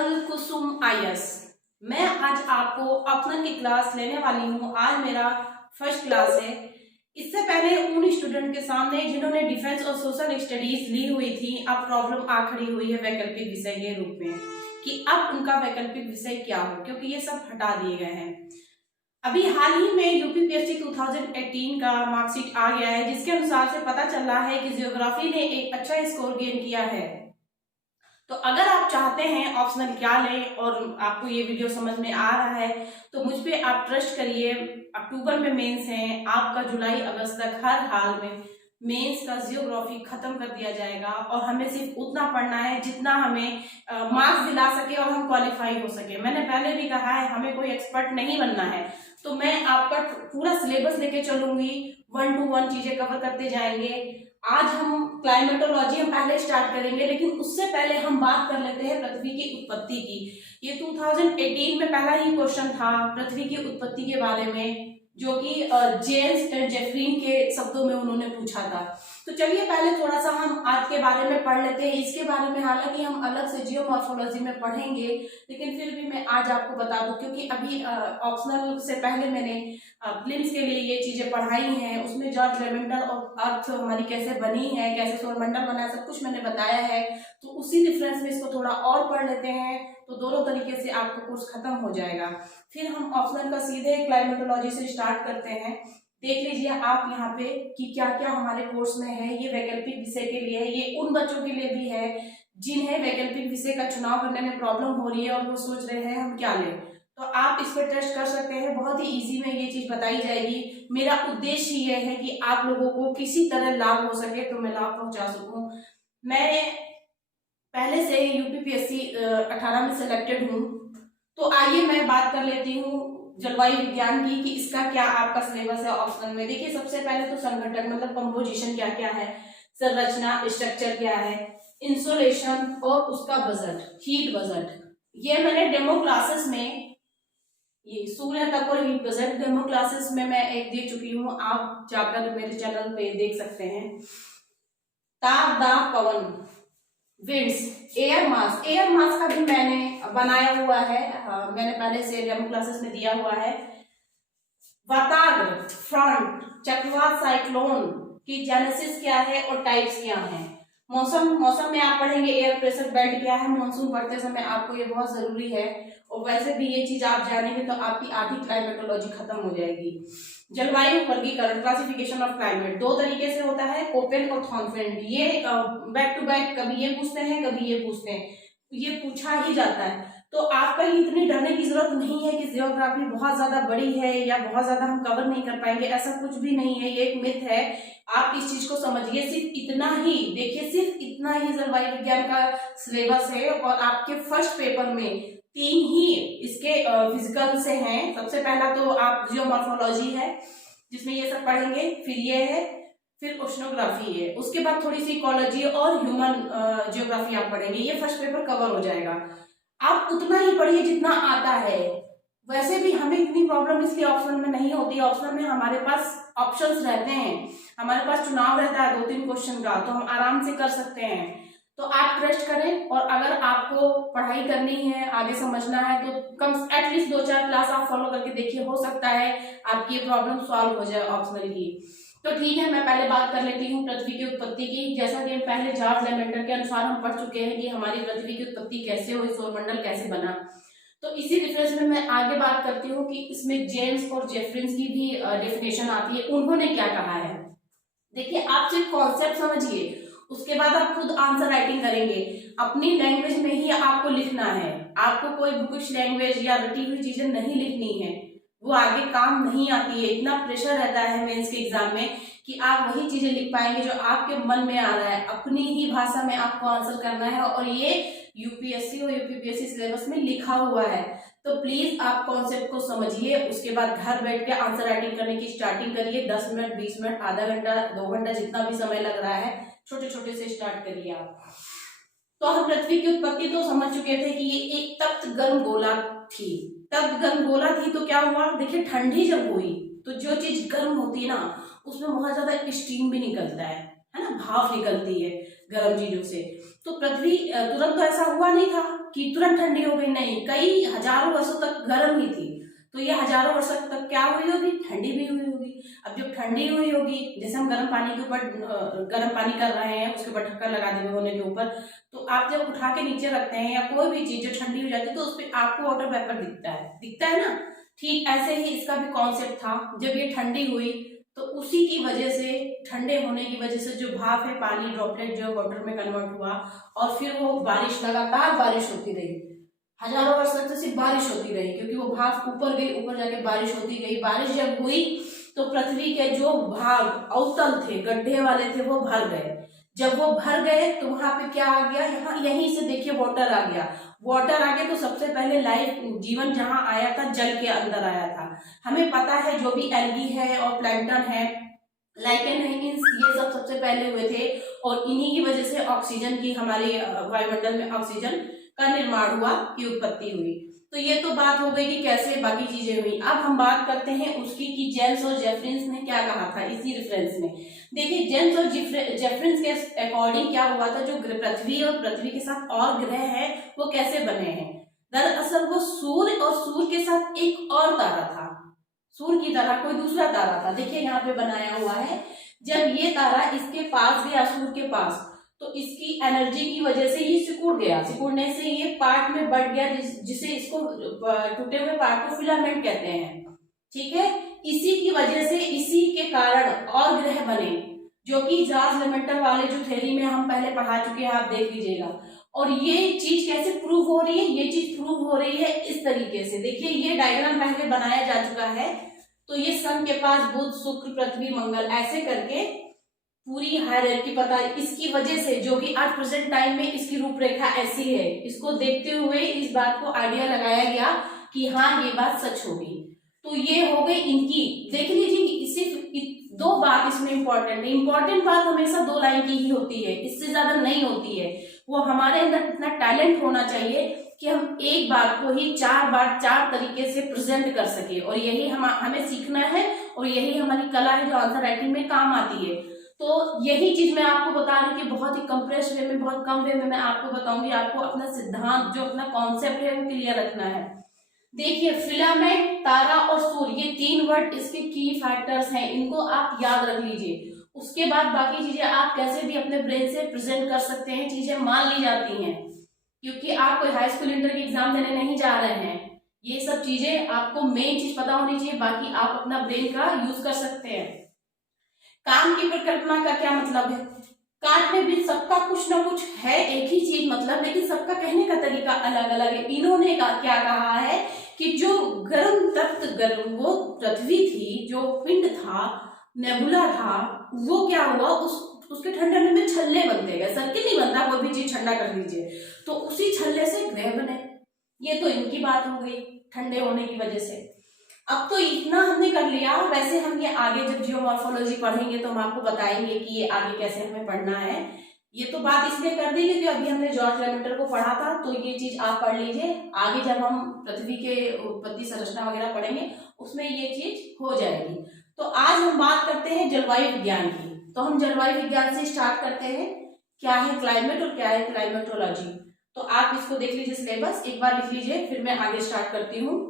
Colonel कुसुम IAS. मैं आज आपको ऑप्शनल की क्लास लेने वाली हूँ। आज मेरा फर्स्ट क्लास है। इससे पहले उन स्टूडेंट के सामने जिन्होंने डिफेंस और सोशल स्टडीज ली हुई थी, अब प्रॉब्लम आ खड़ी हुई है वैकल्पिक विषय के रूप में कि अब उनका वैकल्पिक विषय क्या हो, क्योंकि ये सब हटा दिए गए हैं। अभी हाल ही में यूपीपीएससी 2018 का मार्कशीट आ गया है, जिसके अनुसार से पता चल रहा है कि ज्योग्राफी ने एक अच्छा स्कोर गेन किया है। तो अगर आप चाहते हैं ऑप्शनल क्या लें और आपको ये वीडियो समझ में आ रहा है तो मुझ पे आप ट्रस्ट करिए। अक्टूबर में मेंस हैं, आपका जुलाई अगस्त तक हर हाल में मेंस का जियोग्राफी खत्म कर दिया जाएगा और हमें सिर्फ उतना पढ़ना है जितना हमें मार्क्स दिला सके और हम क्वालिफाई हो सके। मैंने पहले भी कहा है, हमें कोई एक्सपर्ट नहीं बनना है, तो मैं आपका पूरा सिलेबस लेके चलूंगी, 1 to 1 चीजें कवर करते जाएंगे। आज हम क्लाइमेटोलॉजी हम पहले स्टार्ट करेंगे, लेकिन उससे पहले हम बात कर लेते हैं पृथ्वी की उत्पत्ति की। ये 2018 में पहला ही क्वेश्चन था पृथ्वी की उत्पत्ति के बारे में, जो कि जेम्स एंड जेफरीन के शब्दों में उन्होंने पूछा था। तो चलिए पहले थोड़ा सा हम आज के बारे में पढ़ लेते हैं। इसके बारे में हालांकि हम अलग से जियोमॉर्फोलॉजी में पढ़ेंगे, लेकिन फिर भी मैं आज आपको बता दूं, क्योंकि अभी ऑप्शनल से पहले मैंने प्रीलिम्स के लिए ये चीजें पढ़ाई हैं। उसमें जॉर्ज लेवेंडर और अर्थ हमारी कैसे बनी है, कैसे सौरमंडल बना है, सब कुछ मैंने बताया है। तो उसी डिफरेंस में इसको थोड़ा और पढ़ लेते हैं, तो दोनों तरीके से आपका कोर्स खत्म हो जाएगा। फिर हम ऑप्शनल का सीधे क्लाइमेटोलॉजी से स्टार्ट करते हैं। देख लीजिए आप यहाँ पे कि क्या क्या हमारे कोर्स में है। ये वैकल्पिक विषय के लिए है, ये उन बच्चों के लिए भी है जिन्हें वैकल्पिक विषय का चुनाव करने में प्रॉब्लम हो रही है और वो सोच रहे हैं हम क्या लें। तो आप इस पर ट्रस्ट कर सकते हैं, बहुत ही इजी में ये चीज बताई जाएगी। मेरा उद्देश्य ये है कि आप लोगों को किसी तरह लाभ हो सके, तो मैं लाभ पहुंचा सकूं। मैं पहले से यूपीपीएससी 18 में सिलेक्टेड हूँ। तो आइए मैं बात कर लेती हूँ जलवायु विज्ञान की कि इसका क्या आपका सिलेबस है ऑप्शनल में। देखिए सबसे पहले तो संघटक मतलब कंपोजिशन क्या क्या है, संरचना स्ट्रक्चर क्या है, इंसोलेशन और उसका बजट, हीट बजट। ये मैंने डेमो क्लासेस में, ये सूर्य तक और हीट बजट डेमो क्लासेस में मैं एक दे चुकी हूँ, आप जाकर मेरे चैनल पे देख सकते हैं। ताप दाब पवन, विंड्स, एयर मास का भी मैंने बनाया हुआ है, मैंने पहले से डेमो क्लासेस में दिया हुआ है। वाताग्र, फ्रंट, चक्रवात, साइक्लोन की जेनेसिस क्या है और टाइप्स क्या हैं। मौसम में आप पढ़ेंगे एयर प्रेशर बेल्ट क्या है, मानसून पढ़ते समय आपको ये बहुत जरूरी है। और वैसे भी ये चीज आप जानेंगे तो आपकी आधी क्लाइमेटोलॉजी खत्म हो जाएगी। जलवायु वर्गीकरण, क्लासिफिकेशन ऑफ क्लाइमेट, दो तरीके से होता है, कोपेन और थॉर्नफेल्ड। ये बैक टू बैक कभी ये पूछते हैं कभी ये पूछते हैं, ये पूछा ही जाता है। तो आपका ही इतनी डरने की जरूरत नहीं है कि जियोग्राफी बहुत ज्यादा बड़ी है या बहुत ज्यादा हम कवर नहीं कर पाएंगे, ऐसा कुछ भी नहीं है, ये एक मिथ है। आप इस चीज को समझिए, सिर्फ इतना ही, देखिए सिर्फ इतना ही जलवायु विज्ञान का सिलेबस है। और आपके फर्स्ट पेपर में 3 ही इसके फिजिकल से हैं। सबसे पहला तो आप जियोमॉर्फोलॉजी है जिसमें ये सब पढ़ेंगे, फिर ये है, फिर ओशनोग्राफी है, उसके बाद थोड़ी सी इकोलॉजी और ह्यूमन जियोग्राफी आप पढ़ेंगे। ये फर्स्ट पेपर कवर हो जाएगा। आप उतना ही पढ़िए जितना आता है। वैसे भी हमें इतनी प्रॉब्लम इसलिए ऑप्शन में नहीं होती है, ऑप्शन में हमारे पास ऑप्शंस रहते हैं, हमारे पास चुनाव रहता है 2-3 क्वेश्चन का, तो हम आराम से कर सकते हैं। तो आप ट्रस्ट करें, और अगर आपको पढ़ाई करनी है, आगे समझना है, तो कम एटलीस्ट 2-4 क्लास आप फॉलो करके देखिए, हो सकता है आपकी ये प्रॉब्लम सॉल्व हो जाए ऑप्शनल की। तो ठीक है, मैं पहले बात कर लेती हूँ पृथ्वी की उत्पत्ति की। जैसा कि पहले जॉर्ज लेवेंडर के अनुसार हम पढ़ चुके हैं कि हमारी पृथ्वी की उत्पत्ति कैसे हुई, सौरमंडल कैसे बना। तो इसी डिफरेंस में मैं आगे बात करती हूँ कि इसमें जेम्स और जेफरिन्स की भी डेफिनेशन आती है, उन्होंने क्या कहा है। देखिए आप सिर्फ कॉन्सेप्ट समझिए, उसके बाद आप खुद आंसर राइटिंग करेंगे। अपनी लैंग्वेज में ही आपको लिखना है, आपको कोई बुकिश लैंग्वेज या रटी हुई चीजें नहीं लिखनी है, वो आगे काम नहीं आती है। इतना प्रेशर रहता है मेंस के एग्जाम में कि आप वही चीजें लिख पाएंगे जो आपके मन में आ रहा है, अपनी ही भाषा में आपको आंसर करना है। और ये यूपीएससी और यूपीपीएससी सिलेबस में लिखा हुआ है। तो प्लीज आप कॉन्सेप्ट को समझिए, उसके बाद घर बैठ के आंसर राइटिंग करने की स्टार्टिंग करिए। 10 मिनट, 20 मिनट, आधा घंटा, 2 घंटा, जितना भी समय लग रहा है, छोटे छोटे से स्टार्ट करिए आप। तो हम पृथ्वी की उत्पत्ति तो समझ चुके थे कि ये एक तप्त गर्म गोला थी। तब गर्म गोला थी तो क्या हुआ, देखिए ठंडी जब हुई तो जो चीज गर्म होती है ना, उसमें बहुत ज्यादा स्टीम भी निकलता है ना, भाप निकलती है गर्म चीजों से। तो पृथ्वी तुरंत तो ऐसा हुआ नहीं था कि तुरंत ठंडी हो गई, नहीं, कई हजारों वर्षों तक गर्म ही थी। तो ये हजारों वर्षों तक क्या हुई होगी, ठंडी भी हुई होगी। अब जब ठंडी हुई होगी, जैसे हम गर्म पानी के ऊपर गर्म पानी कर रहे हैं, उसके ऊपर ढक्कन लगा देंगे होने के ऊपर, तो आप जब उठा के नीचे रखते हैं या कोई भी चीज जो ठंडी हो जाती है तो उस पर आपको वाटर वेपर दिखता है ना। ठीक ऐसे ही इसका भी कॉन्सेप्ट था। जब ये ठंडी हुई तो उसी की वजह से, ठंडे होने की वजह से जो भाप है, पानी ड्रॉपलेट जो वाटर में कन्वर्ट हुआ और फिर वो बारिश, लगातार बारिश होती रही, हजारों वर्ष तक तो सिर्फ बारिश होती रही, क्योंकि वो भाप ऊपर गई, ऊपर जाके बारिश होती गई। बारिश जब हुई तो पृथ्वी के जो भाग अवतल थे, गड्ढे वाले थे, वो भर गए। जब वो भर गए तो वहां पे क्या आ गया, यहाँ यहीं से देखिए वाटर आ गया। वाटर आ गया तो सबसे पहले लाइफ, जीवन जहां आया था जल के अंदर आया था। हमें पता है जो भी एल्गी है और प्लैंटन है, लाइकेन है, ये सब सबसे पहले हुए थे और इन्हीं की वजह से ऑक्सीजन की, हमारे वायुमंडल में ऑक्सीजन का निर्माण हुआ, की उत्पत्ति हुई। तो ये तो बात हो गई कि कैसे बाकी चीजें हुई। अब हम बात करते हैं उसकी कि जेम्स और जेफरिन्स ने क्या कहा था इसी रेफरेंस में। देखिए जेम्स और जेफरिन्स के अकॉर्डिंग क्या हुआ था, जो पृथ्वी और पृथ्वी के साथ और ग्रह है वो कैसे बने हैं। दरअसल वो सूर्य और सूर्य के साथ एक और तारा था, सूर्य की तरह कोई दूसरा तारा था। देखिए यहाँ पे बनाया हुआ है। जब ये तारा इसके पास गया, सूर्य के पास, तो इसकी एनर्जी की वजह से ये सिकुड़ गया। सिकुड़ने से ये पार्ट में बढ़ गया, जिसे इसको टूटे हुए पार्ट को फिलामेंट कहते हैं। ठीक है, इसी की वजह से, इसी के कारण और ग्रह बने, जो कि जॉर्ज लेमेटर वाले जो थ्योरी में हम पहले पढ़ा चुके हैं, आप देख लीजिएगा। और ये चीज कैसे प्रूव हो रही है, ये चीज प्रूव हो रही है इस तरीके से। देखिए ये डायग्राम पहले बनाया जा चुका है। तो ये सन के पास बुध, शुक्र, पृथ्वी, मंगल, ऐसे करके पूरी हायरार्की पता है। इसकी वजह से जो कि आज प्रेजेंट टाइम में इसकी रूपरेखा ऐसी है, इसको देखते हुए इस बात को आइडिया लगाया गया कि हाँ ये बात सच होगी। तो ये हो गई इनकी, देख लीजिए सिर्फ दो बात इसमें इंपॉर्टेंट है। इंपॉर्टेंट बात हमेशा दो लाइन की ही होती है, इससे ज्यादा नहीं होती है। वो हमारे अंदर इतना टैलेंट होना चाहिए कि हम एक बात को ही चार बार चार तरीके से प्रेजेंट कर सके, और यही हमें सीखना है और यही हमारी कला है जो आंसर राइटिंग में काम आती है। तो यही चीज मैं आपको बता रही हूँ कि बहुत ही कंप्रेस वे में, बहुत कम वे में मैं आपको बताऊंगी। आपको अपना सिद्धांत, जो अपना कॉन्सेप्ट है वो क्लियर रखना है। देखिए फिलामेंट, तारा और सूर्य, ये तीन वर्ड इसके की फैक्टर्स हैं, इनको आप याद रख लीजिए। उसके बाद बाकी चीजें आप कैसे भी अपने ब्रेन से प्रेजेंट कर सकते हैं, चीजें मान ली जाती हैं, क्योंकि आप कोई हाई स्कूल इंटर की एग्जाम देने नहीं जा रहे हैं। ये सब चीजें आपको मेन चीज पता होनी चाहिए, बाकी आप अपना ब्रेन का यूज कर सकते हैं। काम की परिकल्पना का क्या मतलब है, काम में भी सबका कुछ ना कुछ है, एक ही चीज मतलब, लेकिन सबका कहने का तरीका अलग अलग है। इन्होंने क्या कहा है कि जो गर्म तत्व, वो पृथ्वी थी, जो पिंड था, नेबुला था, वो क्या हुआ, उसके ठंडे होने में छल्ले बनते गए। सर्किल नहीं बनता, कोई भी चीज ठंडा कर लीजिए, तो उसी छल्ले से ग्रह बने। ये तो इनकी बात हो गई ठंडे होने की वजह से। अब तो इतना हमने कर लिया, वैसे हम ये आगे जब जियोमॉर्फोलॉजी पढ़ेंगे तो हम आपको बताएंगे कि ये आगे कैसे हमें पढ़ना है। ये तो बात इसलिए कर दी क्योंकि अभी हमने जॉर्ज लेमेटर को पढ़ा था, तो ये चीज आप पढ़ लीजिए। आगे जब हम पृथ्वी के उत्पत्ति, संरचना वगैरह पढ़ेंगे उसमें ये चीज हो जाएगी। तो आज हम बात करते हैं जलवायु विज्ञान की। तो हम जलवायु विज्ञान से स्टार्ट करते हैं। क्या है क्लाइमेट और क्या है क्लाइमेटोलॉजी। तो आप इसको देख लीजिए, सिलेबस एक बार लिख लीजिए, फिर मैं आगे स्टार्ट करती हूँ।